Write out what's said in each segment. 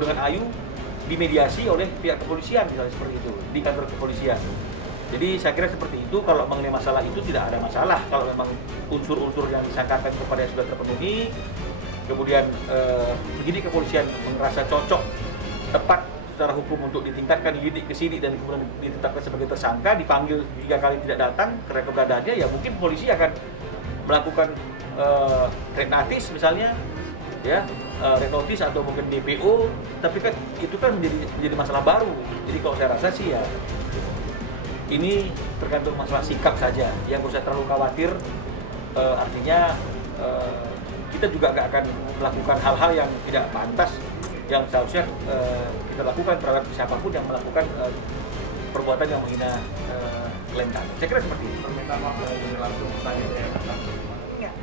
dengan Ayu dimediasi oleh pihak kepolisian, misalnya seperti itu, di kantor kepolisian. Jadi saya kira seperti itu. Kalau mengenai masalah itu tidak ada masalah. Kalau memang unsur-unsur yang disangkakan kepada sudah terpenuhi, kemudian penyidik kepolisian merasa cocok, tepat secara hukum untuk ditingkatkan yidik ke sini dan kemudian ditetapkan sebagai tersangka, dipanggil 3 kali tidak datang karena keberadaannya, ya mungkin polisi akan melakukan red notice misalnya, ya, red notice atau mungkin DPO. Tapi kan itu kan menjadi masalah baru. Jadi kalau saya rasa sih ya ini tergantung masalah sikap saja, yang nggak usah terlalu khawatir. Artinya kita juga nggak akan melakukan hal-hal yang tidak pantas, yang seharusnya kita lakukan terhadap siapapun yang melakukan perbuatan yang menghina klien kami. Saya kira seperti itu. Permintaan maaf dari langsung tanya ya? Enggak,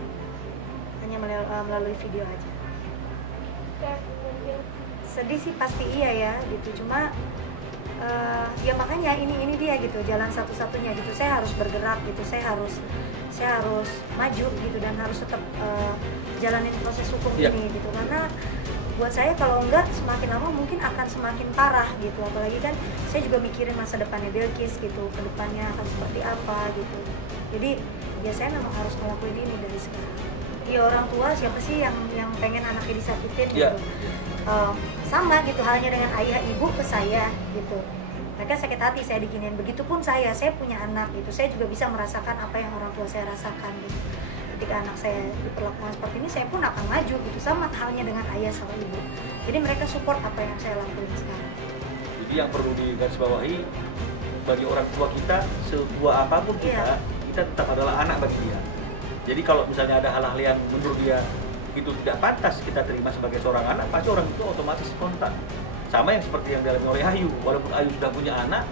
hanya melalui video aja. Sedih sih pasti iya ya gitu, cuma ya makanya ini dia gitu, jalan satu-satunya gitu. Saya harus bergerak gitu, saya harus maju gitu, dan harus tetap jalanin proses hukum ini gitu, karena buat saya kalau enggak semakin lama mungkin akan semakin parah gitu. Apalagi kan saya juga mikirin masa depannya Bilqis gitu, kedepannya akan seperti apa gitu. Jadi ya saya memang harus ngelakuin ini dari sekarang. Ya orang tua siapa sih yang pengen anaknya disakitin gitu. Sama gitu halnya dengan ayah ibu ke saya gitu. Mereka sakit hati saya diginiin. Begitupun saya punya anak gitu. Saya juga bisa merasakan apa yang orang tua saya rasakan gitu. Ketika anak saya diperlakukan seperti ini, saya pun akan maju gitu. Sama halnya dengan ayah sama ibu. Jadi mereka support apa yang saya lakuin sekarang. Jadi yang perlu digarisbawahi, bagi orang tua kita, sebuah apapun kita tetap adalah anak bagi dia. Jadi kalau misalnya ada hal-hal yang menurut dia itu tidak pantas kita terima sebagai seorang anak, pasti orang itu otomatis kontak. Sama yang seperti yang dialami oleh Ayu, walaupun Ayu sudah punya anak,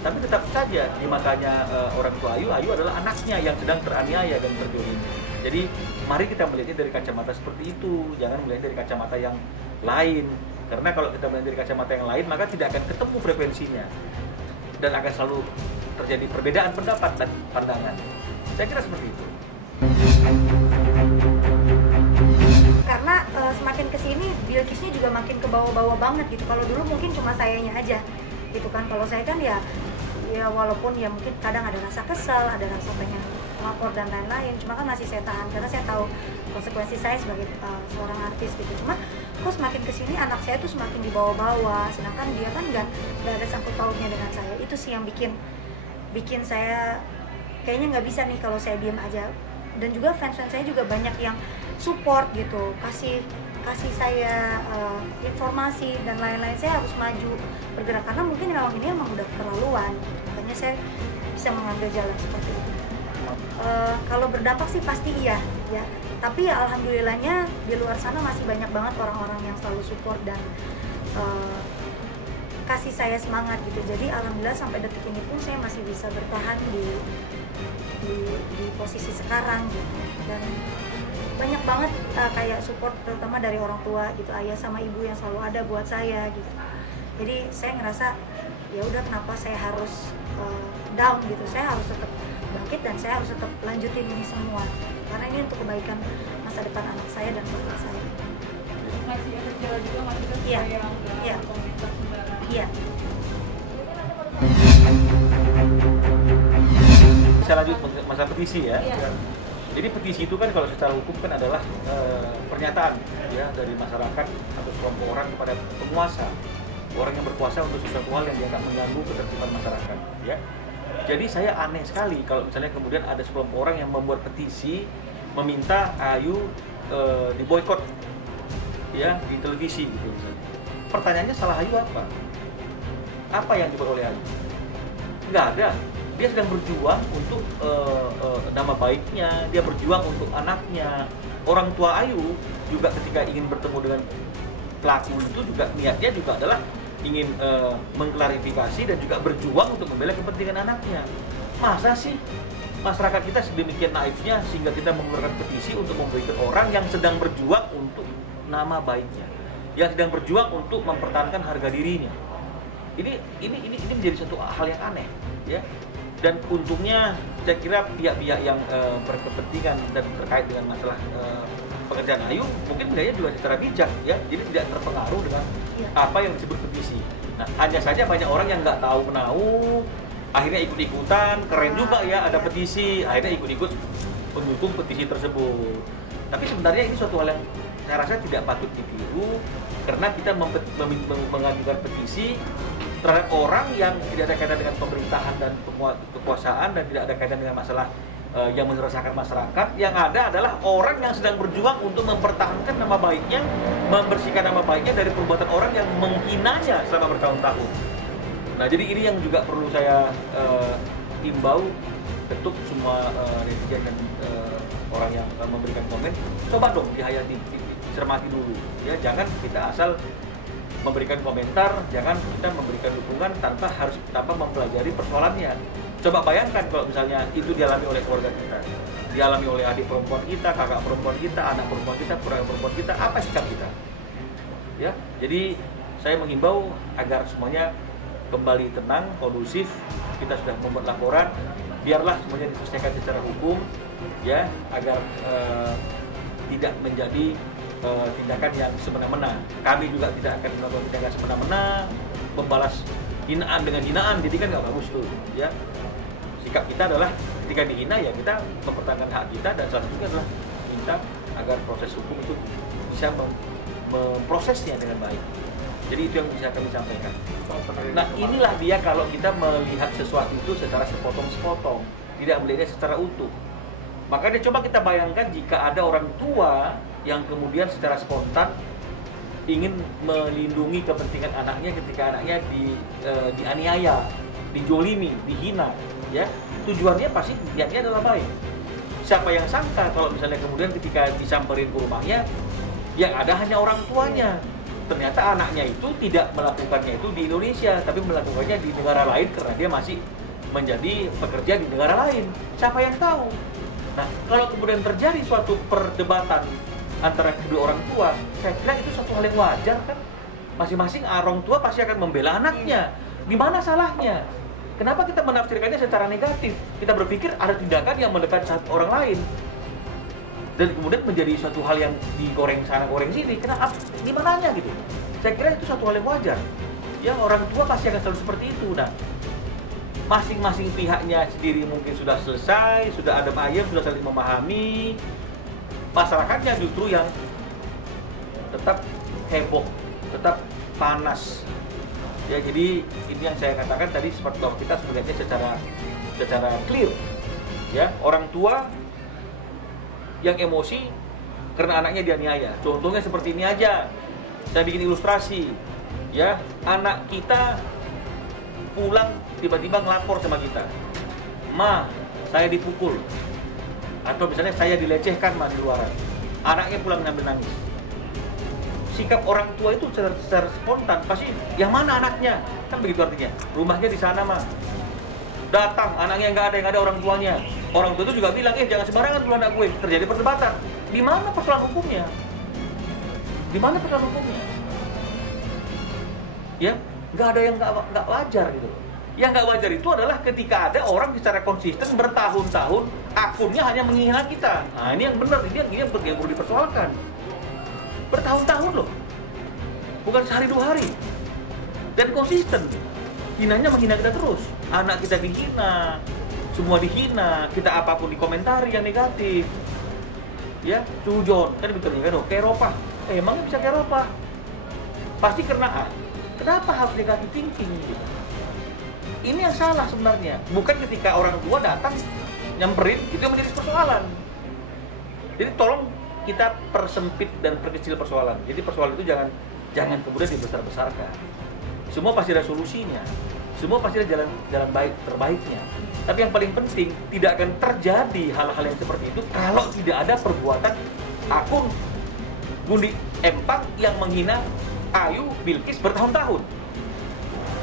tapi tetap saja di matanya orang tua Ayu adalah anaknya yang sedang teraniaya dan terjolimi. Jadi mari kita melihatnya dari kacamata seperti itu, jangan melihat dari kacamata yang lain. Karena kalau kita melihat dari kacamata yang lain, maka tidak akan ketemu frekuensinya dan akan selalu terjadi perbedaan pendapat dan pandangan. Saya kira seperti itu. Karena semakin kesini Bilqisnya juga makin ke bawah-bawah banget gitu. Kalau dulu mungkin cuma sayanya aja gitu kan. Kalau saya kan ya walaupun ya mungkin kadang ada rasa kesel, ada rasa pengen lapor dan lain-lain, cuma kan masih saya tahan karena saya tahu konsekuensi saya sebagai seorang artis gitu. Cuma kok semakin kesini anak saya tuh semakin dibawa-bawa, sedangkan dia kan nggak ada sangkut pautnya dengan saya. Itu sih yang bikin saya kayaknya nggak bisa nih kalau saya diam aja. Dan juga fans-fans saya juga banyak yang support gitu, kasih saya informasi dan lain-lain. Saya harus maju bergerak karena mungkin memang ini emang udah keterlaluan, makanya saya bisa mengambil jalan seperti itu. Kalau berdampak sih pasti iya ya, tapi ya alhamdulillahnya di luar sana masih banyak banget orang-orang yang selalu support dan kasih saya semangat gitu. Jadi alhamdulillah sampai detik ini pun saya masih bisa bertahan di posisi sekarang gitu. Dan banyak banget kayak support terutama dari orang tua gitu, ayah sama ibu yang selalu ada buat saya gitu. Jadi saya ngerasa ya udah, kenapa saya harus down gitu. Saya harus tetap bangkit dan saya harus tetap lanjutin ini semua karena ini untuk kebaikan masa depan anak saya dan keluarga saya. Masih ada jalan juga, masih ada yang komunitas sembarangan. Iya. Saya lanjut masalah petisi ya. Iya. Jadi petisi itu kan kalau secara hukum kan adalah pernyataan ya dari masyarakat atau sekelompok orang kepada penguasa, orang yang berkuasa untuk sesuatu hal yang dianggap mengganggu ketertiban masyarakat ya. Jadi saya aneh sekali kalau misalnya kemudian ada sekelompok orang yang membuat petisi meminta Ayu diboikot ya di televisi gitu misalnya. Pertanyaannya, salah Ayu apa? Apa yang dibuat oleh Ayu? Nggak ada. Dia sedang berjuang untuk nama baiknya, dia berjuang untuk anaknya. Orang tua Ayu juga ketika ingin bertemu dengan pelaku itu juga niatnya juga adalah ingin mengklarifikasi dan juga berjuang untuk membela kepentingan anaknya. Masa sih masyarakat kita sedemikian naifnya sehingga kita mengeluarkan petisi untuk memberikan orang yang sedang berjuang untuk nama baiknya, yang sedang berjuang untuk mempertahankan harga dirinya. Ini menjadi satu hal yang aneh ya. Dan untungnya saya kira pihak-pihak yang berkepentingan dan terkait dengan masalah pekerjaan Ayu mungkin melihatnya juga secara bijak ya, jadi tidak terpengaruh dengan apa yang disebut petisi. Nah, hanya saja banyak orang yang nggak tahu menahu, akhirnya ikut-ikutan, keren juga ya ada petisi, akhirnya ikut-ikut mendukung petisi tersebut. Tapi sebenarnya ini suatu hal yang saya rasa tidak patut ditiru, karena kita mengajukan petisi terhadap orang yang tidak ada kaitan dengan pemerintahan dan kekuasaan, dan tidak ada kaitan dengan masalah yang meresahkan masyarakat. Yang ada adalah orang yang sedang berjuang untuk mempertahankan nama baiknya, membersihkan nama baiknya dari perbuatan orang yang menghinanya selama bertahun-tahun. Nah, jadi ini yang juga perlu saya himbau ketuk semua netizen dan orang yang memberikan komen, coba dong dihayati, cermati dulu ya, jangan kita asal memberikan komentar, jangan kita memberikan dukungan tanpa mempelajari persoalannya. Coba bayangkan kalau misalnya itu dialami oleh keluarga kita, dialami oleh adik perempuan kita, kakak perempuan kita, anak perempuan kita, keluarga perempuan kita, apa sikap kita? Ya, jadi saya menghimbau agar semuanya kembali tenang, kondusif. Kita sudah membuat laporan, biarlah semuanya diselesaikan secara hukum, ya, agar tidak menjadi tindakan yang semena-mena. Kami juga tidak akan melakukan tindakan semena-mena, membalas hinaan dengan hinaan, jadi kan nggak bagus tuh, ya. Sikap kita adalah ketika dihina ya kita mempertahankan hak kita, dan selanjutnya adalah minta agar proses hukum itu bisa memprosesnya dengan baik. Jadi itu yang bisa kami sampaikan. Nah, inilah dia kalau kita melihat sesuatu itu secara sepotong-sepotong, tidak melihatnya secara utuh. Makanya coba kita bayangkan jika ada orang tua yang kemudian secara spontan ingin melindungi kepentingan anaknya ketika anaknya dianiaya, dijolimi, dihina, ya. Tujuannya pasti niatnya adalah baik. Siapa yang sangka kalau misalnya kemudian ketika disamperin ke rumahnya, yang ada hanya orang tuanya. Ternyata anaknya itu tidak melakukannya itu di Indonesia, tapi melakukannya di negara lain karena dia masih menjadi pekerja di negara lain. Siapa yang tahu? Nah, kalau kemudian terjadi suatu perdebatan antara kedua orang tua, saya kira itu suatu hal yang wajar kan? Masing-masing orang tua pasti akan membela anaknya. Di mana salahnya? Kenapa kita menafsirkannya secara negatif? Kita berpikir ada tindakan yang mendekat satu orang lain, dan kemudian menjadi suatu hal yang digoreng sana goreng sini. Kenapa? Di mananya gitu? Saya kira itu suatu hal yang wajar. Ya, orang tua pasti akan selalu seperti itu. Nah, masing-masing pihaknya sendiri mungkin sudah selesai, sudah adem ayem, sudah saling memahami. Masyarakatnya justru yang tetap heboh, tetap panas. Ya, jadi ini yang saya katakan tadi, seperti bahwa kita sebenarnya secara clear, ya, orang tua yang emosi karena anaknya dianiaya. Contohnya seperti ini aja, saya bikin ilustrasi, ya, anak kita pulang tiba-tiba ngelapor sama kita, "Ma, saya dipukul," atau misalnya saya dilecehkan di luaran. Anaknya pulang nangis. Sikap orang tua itu secara spontan pasti, yang mana anaknya? Kan begitu artinya. Rumahnya di sana, Ma. Datang, anaknya yang ada orang tuanya. Orang tua itu juga bilang, jangan sembarangan keluar anak gue. Terjadi perdebatan. Di mana persoalan hukumnya? Di mana persoalan hukumnya? Ya, nggak ada yang nggak wajar gitu. Yang nggak wajar itu adalah ketika ada orang secara konsisten bertahun-tahun akunnya hanya menghina kita. Nah, ini yang benar, ini yang perlu dipersoalkan. Bertahun-tahun loh, bukan sehari dua hari, dan konsisten. Hinanya menghina kita terus, anak kita dihina, semua dihina, kita apapun dikomentari yang negatif. Ya, sujon kan bertanya kan, kayak Eropa, emangnya bisa kayak Eropa? Pasti karena kenapa harus negatif thinking gitu? Ini yang salah sebenarnya, bukan ketika orang tua datang nyamperin, itu yang menjadi persoalan. Jadi tolong kita persempit dan perkecil persoalan. Jadi persoalan itu jangan kemudian dibesar-besarkan. Semua pasti ada solusinya. Semua pasti ada jalan baik terbaiknya. Tapi yang paling penting, tidak akan terjadi hal-hal yang seperti itu kalau tidak ada perbuatan akun Gundi Empang yang menghina Ayu Bilqis bertahun-tahun.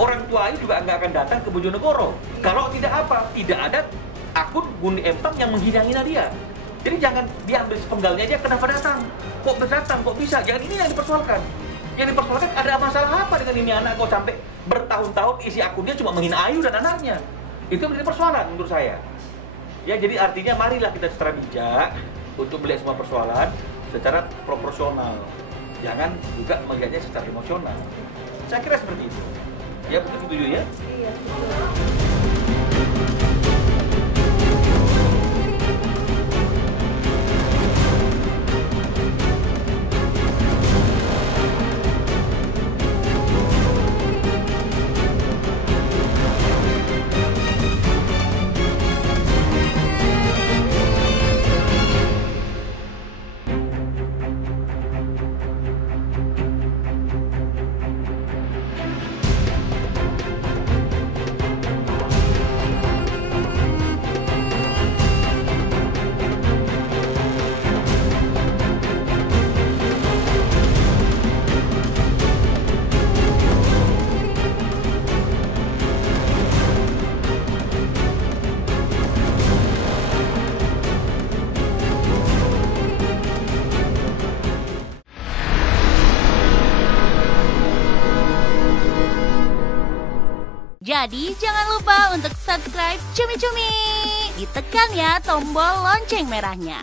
Orang tua Ayu juga nggak akan datang ke Bojonegoro kalau tidak apa? Tidak ada akun Gundi Empang yang menghina-hina dia. Jadi jangan diambil sepenggalnya aja, kenapa datang? Kok datang? Kok bisa? Jangan ini yang dipersoalkan. Yang dipersoalkan, ada masalah apa dengan ini anak kok sampai bertahun-tahun isi akunnya cuma menghina Ayu dan anaknya? Itu menjadi persoalan menurut saya. Ya, jadi artinya marilah kita secara bijak untuk melihat semua persoalan secara proporsional. jangan juga melihatnya secara emosional. Saya kira seperti itu. Ya, betul setuju ya? Iya. Jadi jangan lupa untuk subscribe Cumi Cumi. Ditekan ya tombol lonceng merahnya.